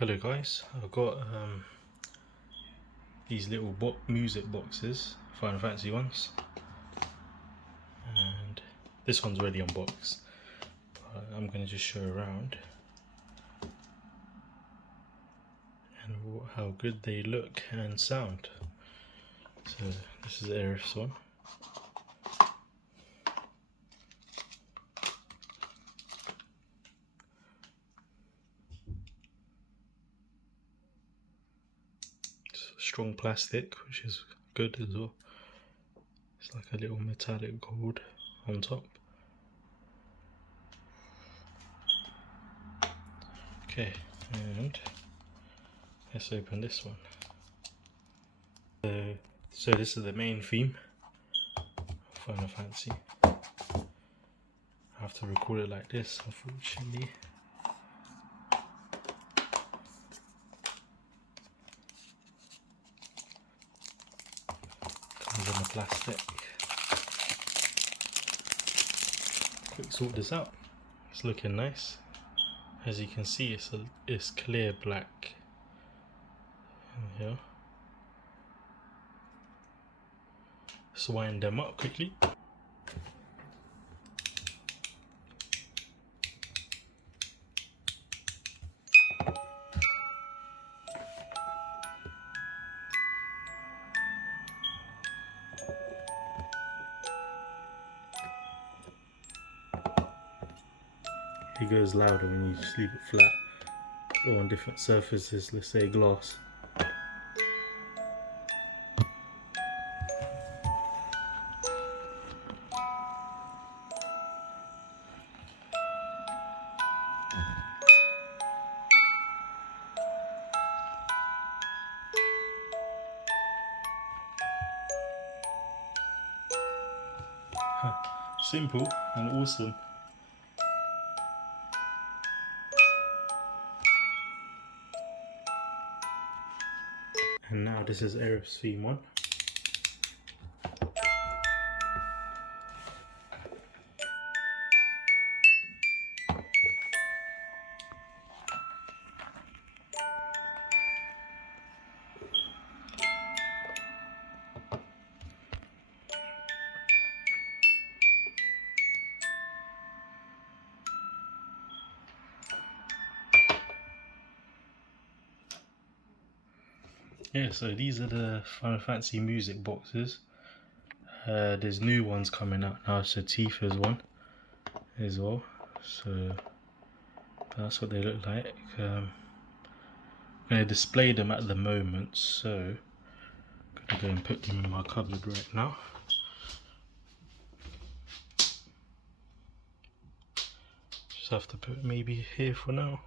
Hello guys, I've got these little music boxes, Final Fantasy ones, and this one's already unboxed, but I'm going to just show around and how good they look and sound. So this is the Aerith's one. Strong plastic, which is good as well. It's like a little metallic gold on top. Okay, and let's open this one. So this is the main theme of Final Fantasy. I have to record it like this, unfortunately. Comes in the plastic. Quick sort this out. It's looking nice. As you can see, it's clear black in here. Let's wind them up quickly. It goes louder when you just leave it flat or on different surfaces, let's say glass. Simple and awesome. And now this is Aerith's theme one. Yeah, so these are the Final Fantasy music boxes. There's new ones coming out now, so Tifa's one as well. So that's what they look like. I'm going to display them at the moment, so I'm going to go and put them in my cupboard right now. Just have to put maybe here for now.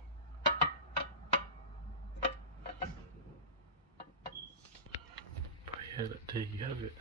But yeah, there you have it.